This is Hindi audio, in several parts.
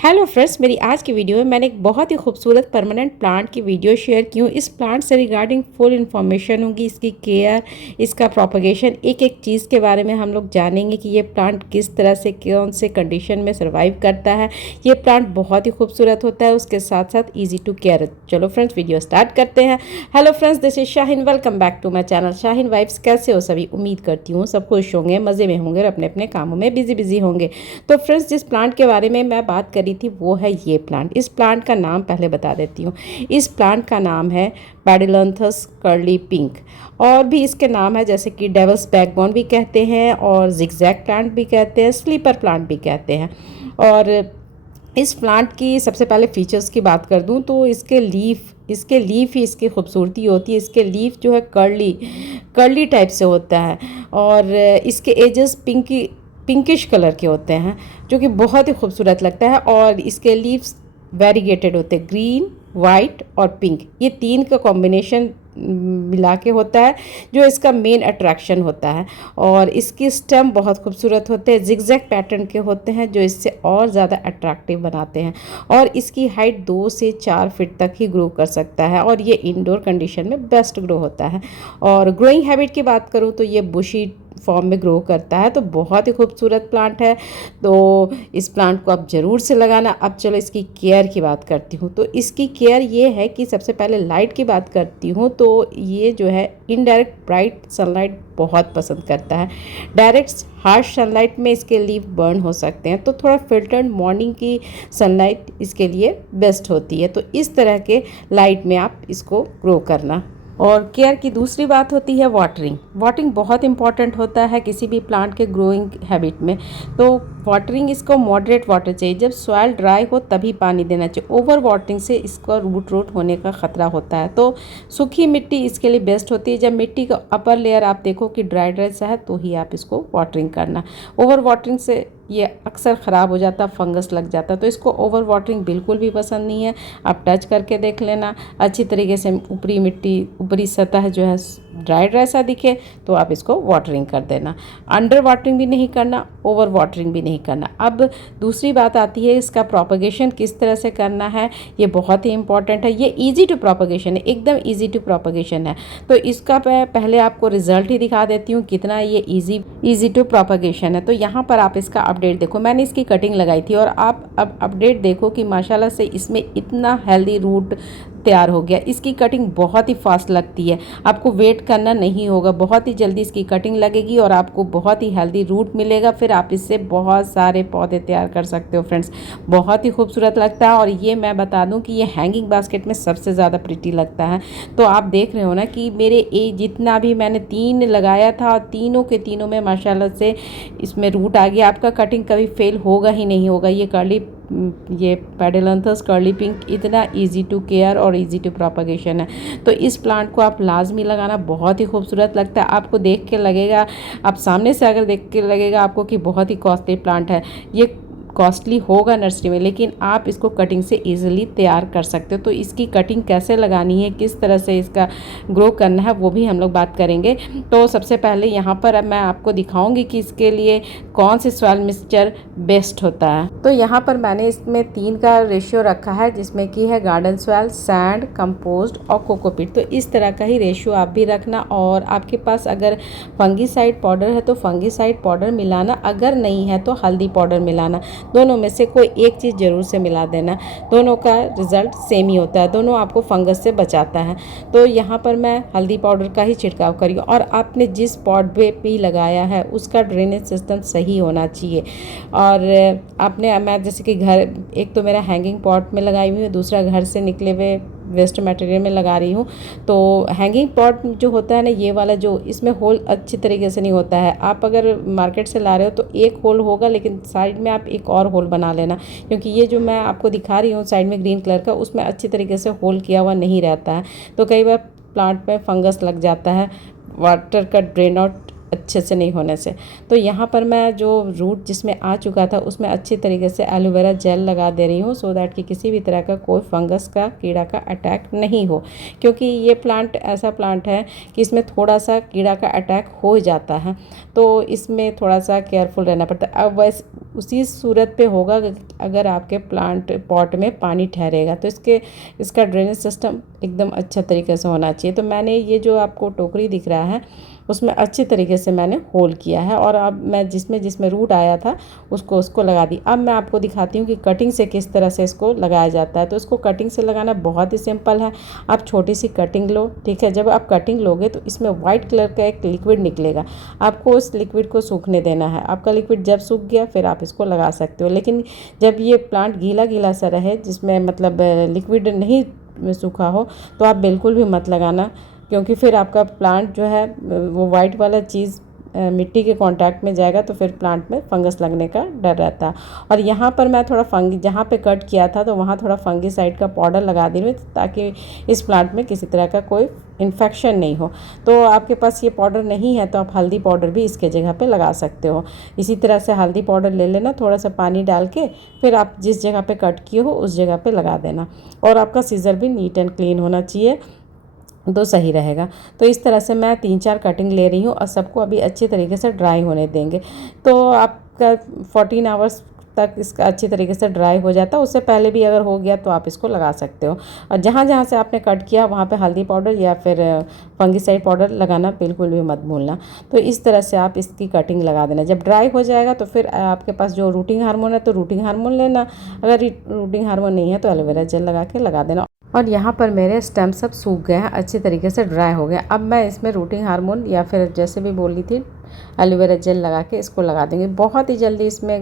हेलो फ्रेंड्स, मेरी आज की वीडियो में मैंने एक बहुत ही खूबसूरत परमानेंट प्लांट की वीडियो शेयर की हूँ। इस प्लांट से रिगार्डिंग फुल इन्फॉर्मेशन होगी, इसकी केयर, इसका प्रोपगेशन, एक एक चीज़ के बारे में हम लोग जानेंगे कि ये प्लांट किस तरह से कौन से कंडीशन में सर्वाइव करता है। ये प्लांट बहुत ही खूबसूरत होता है, उसके साथ साथ ईजी टू केयर। चलो फ्रेंड्स, वीडियो स्टार्ट करते हैं। Hello friends, this is Shaheen, welcome back to my channel Shaheen vibes. कैसे हो सभी? उम्मीद करती हूँ सब खुश होंगे, मज़े में होंगे और अपने अपने कामों में बिजी होंगे। तो फ्रेंड्स, जिस प्लांट के बारे में मैं बात करी थी वो है ये प्लांट। इस प्लांट का नाम पहले बता देती हूँ। इस प्लांट का नाम है पैडिलैंथस कर्ली पिंक। और भी इसके नाम है जैसे कि डेवल्स बैकबोन भी कहते हैं, और जिगजैग प्लांट भी कहते हैं, स्लीपर प्लांट भी कहते हैं। और इस प्लांट की सबसे पहले फीचर्स की बात कर दूं तो इसके लीफ ही इसकी खूबसूरती होती है। इसके लीफ जो है कर्ली टाइप से होता है, और इसके एजेस पिंकिश कलर के होते हैं, जो कि बहुत ही खूबसूरत लगता है। और इसके लीव्स वेरीगेटेड होते हैं, ग्रीन, वाइट और पिंक, ये तीन का कॉम्बिनेशन मिला के होता है, जो इसका मेन अट्रैक्शन होता है। और इसकी स्टेम बहुत खूबसूरत होते हैं, जिगजैग पैटर्न के होते हैं, जो इससे और ज़्यादा अट्रैक्टिव बनाते हैं। और इसकी हाइट 2 से 4 फीट तक ही ग्रो कर सकता है, और ये इंडोर कंडीशन में बेस्ट ग्रो होता है। और ग्रोइंग हैबिट की बात करूँ तो ये बुशी फॉर्म में ग्रो करता है, तो बहुत ही खूबसूरत प्लांट है। तो इस प्लांट को आप ज़रूर से लगाना। अब चलो इसकी केयर की बात करती हूँ। तो इसकी केयर ये है कि सबसे पहले लाइट की बात करती हूँ तो ये जो है इनडायरेक्ट ब्राइट सनलाइट बहुत पसंद करता है। डायरेक्ट हार्श सनलाइट में इसके लीफ बर्न हो सकते हैं, तो थोड़ा फिल्टर्ड मॉर्निंग की सनलाइट इसके लिए बेस्ट होती है। तो इस तरह के लाइट में आप इसको ग्रो करना। और केयर की दूसरी बात होती है वाटरिंग। वाटरिंग बहुत इंपॉर्टेंट होता है किसी भी प्लांट के ग्रोइंग हैबिट में। तो वाटरिंग इसको मॉडरेट वाटर चाहिए, जब सॉइल ड्राई हो तभी पानी देना चाहिए। ओवर वाटरिंग से इसका रूट रोट होने का खतरा होता है। तो सूखी मिट्टी इसके लिए बेस्ट होती है। जब मिट्टी का अपर लेयर आप देखो कि ड्राई सा है तो ही आप इसको वाटरिंग करना। ओवर वाटरिंग से ये अक्सर ख़राब हो जाता, फंगस लग जाता, तो इसको ओवर वाटरिंग बिल्कुल भी पसंद नहीं है। आप टच करके देख लेना, अच्छी तरीके से ऊपरी सतह जो है ड्राई सा दिखे तो आप इसको वाटरिंग कर देना। अंडर वाटरिंग भी नहीं करना, ओवर वाटरिंग भी नहीं करना। अब दूसरी बात आती है इसका प्रोपगेशन किस तरह से करना है। ये बहुत ही इंपॉर्टेंट है। ये इजी टू प्रोपगेशन है, एकदम इजी टू प्रोपगेशन है। तो इसका पहले आपको रिजल्ट ही दिखा देती हूँ कितना ये इजी टू प्रोपगेशन है। तो यहाँ पर आप इसका अपडेट देखो, मैंने इसकी कटिंग लगाई थी, और आप अब अपडेट देखो कि माशाल्लाह से इसमें इतना हेल्दी रूट तैयार हो गया। इसकी कटिंग बहुत ही फास्ट लगती है, आपको वेट करना नहीं होगा, बहुत ही जल्दी इसकी कटिंग लगेगी और आपको बहुत ही हेल्दी रूट मिलेगा। फिर आप इससे बहुत सारे पौधे तैयार कर सकते हो फ्रेंड्स, बहुत ही खूबसूरत लगता है। और ये मैं बता दूं कि ये हैंगिंग बास्केट में सबसे ज़्यादा प्रिटी लगता है। तो आप देख रहे हो ना कि मेरे जितना भी मैंने 3 लगाया था, तीनों के तीनों में माशाल्लाह से इसमें रूट आ गया। आपका कटिंग कभी फेल होगा ही नहीं होगा। ये पैडिलैंथस कर्ली पिंक इतना इजी टू केयर और इजी टू प्रोपगेशन है। तो इस प्लांट को आप लाजमी लगाना, बहुत ही खूबसूरत लगता है। आपको देख के लगेगा, आप सामने से अगर देख के लगेगा आपको कि बहुत ही कॉस्टली प्लांट है। ये कॉस्टली होगा नर्सरी में, लेकिन आप इसको कटिंग से इजीली तैयार कर सकते हो। तो इसकी कटिंग कैसे लगानी है, किस तरह से इसका ग्रो करना है, वो भी हम लोग बात करेंगे। तो सबसे पहले यहाँ पर अब मैं आपको दिखाऊंगी कि इसके लिए कौन से सॉइल मिक्सचर बेस्ट होता है। तो यहाँ पर मैंने इसमें 3 का रेशियो रखा है, जिसमें कि है गार्डन सॉइल, सैंड, कंपोस्ट और कोकोपीट। तो इस तरह का ही रेशियो आप भी रखना। और आपके पास अगर फंगीसाइड पाउडर है तो फंगीसाइड पाउडर मिलाना, अगर नहीं है तो हल्दी पाउडर मिलाना। दोनों में से कोई एक चीज़ ज़रूर से मिला देना। दोनों का रिज़ल्ट सेम ही होता है, दोनों आपको फंगस से बचाता है। तो यहाँ पर मैं हल्दी पाउडर का ही छिड़काव करी। और आपने जिस पॉट पे भी लगाया है उसका ड्रेनेज सिस्टम सही होना चाहिए। और मैं जैसे कि एक तो मेरा हैंगिंग पॉट में लगाई हुई है, दूसरा घर से निकले हुए वेस्ट मटेरियल में लगा रही हूँ। तो हैंगिंग पॉट जो होता है ना, ये वाला जो इसमें होल अच्छी तरीके से नहीं होता है। आप अगर मार्केट से ला रहे हो तो एक होल होगा, लेकिन साइड में आप एक और होल बना लेना, क्योंकि ये जो मैं आपको दिखा रही हूँ साइड में ग्रीन कलर का, उसमें अच्छी तरीके से होल किया हुआ नहीं रहता है। तो कई बार प्लांट में फंगस लग जाता है वाटर का ड्रेन आउट अच्छे से नहीं होने से। तो यहाँ पर मैं जो रूट जिसमें आ चुका था उसमें अच्छी तरीके से एलोवेरा जेल लगा दे रही हूँ, सो दैट कि किसी भी तरह का कोई फंगस का कीड़ा का अटैक नहीं हो। क्योंकि ये प्लांट ऐसा प्लांट है कि इसमें थोड़ा सा कीड़ा का अटैक हो जाता है, तो इसमें थोड़ा सा केयरफुल रहना पड़ता है। अब उसी सूरत पे होगा अगर आपके प्लांट पॉट में पानी ठहरेगा। तो इसका ड्रेनेज सिस्टम एकदम अच्छा तरीके से होना चाहिए। तो मैंने ये जो आपको टोकरी दिख रहा है उसमें अच्छे तरीके से मैंने होल किया है, और अब मैं जिसमें रूट आया था उसको लगा दी। अब मैं आपको दिखाती हूँ कि कटिंग से किस तरह से इसको लगाया जाता है। तो इसको कटिंग से लगाना बहुत ही सिंपल है। आप छोटी सी कटिंग लो, ठीक है। जब आप कटिंग लोगे तो इसमें वाइट कलर का एक लिक्विड निकलेगा, आपको उस लिक्विड को सूखने देना है। आपका लिक्विड जब सूख गया फिर आप इसको लगा सकते हो, लेकिन जब ये प्लांट गीला गीला सा रहे, जिसमें मतलब लिक्विड नहीं सूखा हो, तो आप बिल्कुल भी मत लगाना, क्योंकि फिर आपका प्लांट जो है वो वाइट वाला चीज़ मिट्टी के कांटेक्ट में जाएगा तो फिर प्लांट में फंगस लगने का डर रहता है। और यहाँ पर मैं थोड़ा जहाँ पे कट किया था तो वहाँ थोड़ा फंगीसाइड का पाउडर लगा दी हूँ, ताकि इस प्लांट में किसी तरह का कोई इन्फेक्शन नहीं हो। तो आपके पास ये पाउडर नहीं है तो आप हल्दी पाउडर भी इसके जगह पे लगा सकते हो। इसी तरह से हल्दी पाउडर ले लेना, थोड़ा सा पानी डाल के, फिर आप जिस जगह पे कट किए हो उस जगह पे लगा देना। और आपका सीजर भी नीट एंड क्लीन होना चाहिए, तो सही रहेगा। तो इस तरह से मैं 3-4 कटिंग ले रही हूँ और सबको अभी अच्छे तरीके से ड्राई होने देंगे। तो आपका 14 आवर्स तक इसका अच्छी तरीके से ड्राई हो जाता है। उससे पहले भी अगर हो गया तो आप इसको लगा सकते हो। और जहाँ जहाँ से आपने कट किया वहाँ पे हल्दी पाउडर या फिर फंगीसाइड पाउडर लगाना बिल्कुल भी मत भूलना। तो इस तरह से आप इसकी कटिंग लगा देना। जब ड्राई हो जाएगा तो फिर आपके पास जो रूटिंग हार्मोन है तो रूटिंग हार्मोन लेना, अगर रूटिंग हार्मोन नहीं है तो एलोवेरा जेल लगा के लगा देना। और यहाँ पर मेरे स्टेम सब सूख गए हैं, अच्छे तरीके से ड्राई हो गए। अब मैं इसमें रूटिंग हार्मोन या फिर जैसे भी बोली थी एलोवेरा जेल लगा के इसको लगा देंगे। बहुत ही जल्दी इसमें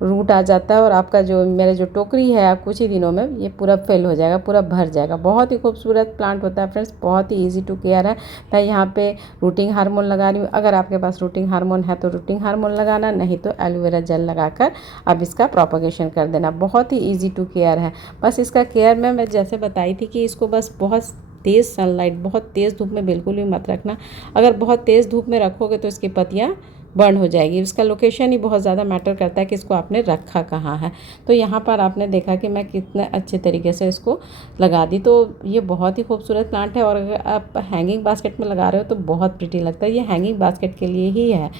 रूट आ जाता है और आपका जो मेरे जो टोकरी है कुछ ही दिनों में ये पूरा फिल हो जाएगा, पूरा भर जाएगा। बहुत ही खूबसूरत प्लांट होता है फ्रेंड्स, बहुत ही ईजी टू केयर है। मैं यहाँ पे रूटिंग हार्मोन लगा रही हूँ। अगर आपके पास रूटिंग हार्मोन है तो रूटिंग हार्मोन लगाना, नहीं तो एलोवेरा जेल लगाकर अब इसका प्रोपगेशन कर देना। बहुत ही ईजी टू केयर है। बस इसका केयर में मैं जैसे बताई थी कि इसको बस बहुत तेज़ सनलाइट, बहुत तेज़ धूप में बिल्कुल भी मत रखना। अगर बहुत तेज़ धूप में रखोगे तो इसकी पत्तियाँ बर्न हो जाएगी। इसका लोकेशन ही बहुत ज़्यादा मैटर करता है कि इसको आपने रखा कहाँ है। तो यहाँ पर आपने देखा कि मैं कितने अच्छे तरीके से इसको लगा दी। तो ये बहुत ही खूबसूरत प्लांट है, और अगर आप हैंगिंग बास्केट में लगा रहे हो तो बहुत प्रिटी लगता है। ये हैंगिंग बास्केट के लिए ही है,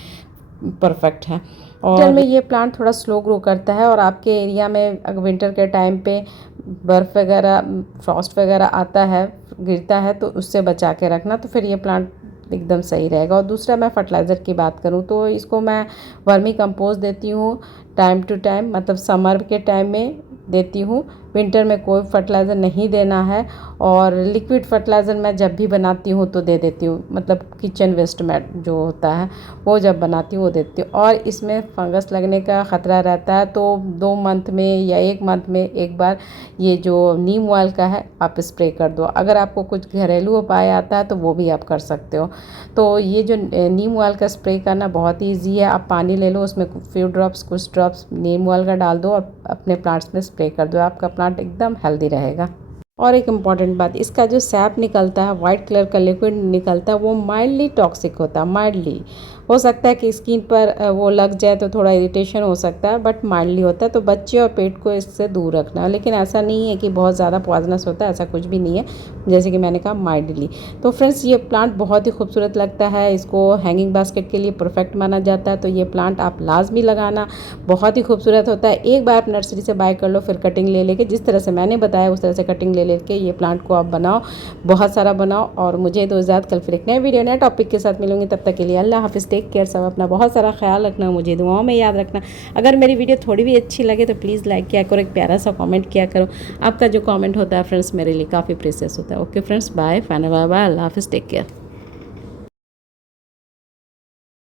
परफेक्ट है। और विंटर में ये प्लांट थोड़ा स्लो ग्रो करता है, और आपके एरिया में अगर विंटर के टाइम पे बर्फ़ वगैरह, फ्रॉस्ट वगैरह आता है, गिरता है, तो उससे बचा के रखना, तो फिर ये प्लांट एकदम सही रहेगा। और दूसरा मैं फर्टिलाइज़र की बात करूँ तो इसको मैं वर्मी कंपोस्ट देती हूँ टाइम टू टाइम, मतलब समर के टाइम में देती हूँ। विंटर में कोई फर्टिलाइज़र नहीं देना है। और लिक्विड फर्टिलाइज़र मैं जब भी बनाती हूँ तो दे देती हूँ, मतलब किचन वेस्ट में जो होता है वो जब बनाती हूँ वो देती हूँ। और इसमें फंगस लगने का ख़तरा रहता है, तो 2 मंथ में या 1 मंथ में एक बार ये जो नीम ऑयल का है आप स्प्रे कर दो। अगर आपको कुछ घरेलू उपाय आता है तो वो भी आप कर सकते हो। तो ये जो नीम ऑयल का स्प्रे करना बहुत ही ईजी है। आप पानी ले लो, उसमें फ्यू ड्रॉप्स, कुछ ड्रॉप्स नीम ऑयल का डाल दो और अपने प्लांट्स में स्प्रे कर दो। आपका प्लांट एकदम हेल्दी रहेगा। और एक इम्पॉर्टेंट बात, इसका जो सैप निकलता है, वाइट कलर का लिक्विड निकलता है, वो माइल्डली टॉक्सिक होता है। माइल्डली हो सकता है कि स्किन पर वो लग जाए तो थोड़ा इरिटेशन हो सकता है, बट माइल्डली होता है। तो बच्चे और पेट को इससे दूर रखना। लेकिन ऐसा नहीं है कि बहुत ज़्यादा पॉइजनस होता है, ऐसा कुछ भी नहीं है, जैसे कि मैंने कहा माइल्डली। तो फ्रेंड्स ये प्लांट बहुत ही खूबसूरत लगता है, इसको हैंगिंग बास्केट के लिए परफेक्ट माना जाता है। तो ये प्लांट आप लाजमी लगाना, बहुत ही खूबसूरत होता है। एक बार आप नर्सरी से बाय कर लो, फिर कटिंग ले लेके जिस तरह से मैंने बताया उस तरह से कटिंग ले लेके ये प्लांट को आप बनाओ, बहुत सारा बनाओ। और मुझे तो इजाज़त, कल फिर एक नए वीडियो नए टॉपिक के साथ मिलूंगी। तब तक के लिए अल्लाह हाफिज़, टेक केयर। सब अपना बहुत सारा ख्याल रखना, मुझे दुआओं में याद रखना। अगर मेरी वीडियो थोड़ी भी अच्छी लगे तो प्लीज़ लाइक किया करो, एक प्यारा सा कमेंट किया करो। आपका जो कमेंट होता है फ्रेंड्स मेरे लिए काफ़ी प्रेशियस होता है। Okay friends, bye, final, bye bye, अल्लाह हाफिज़, टेक केयर।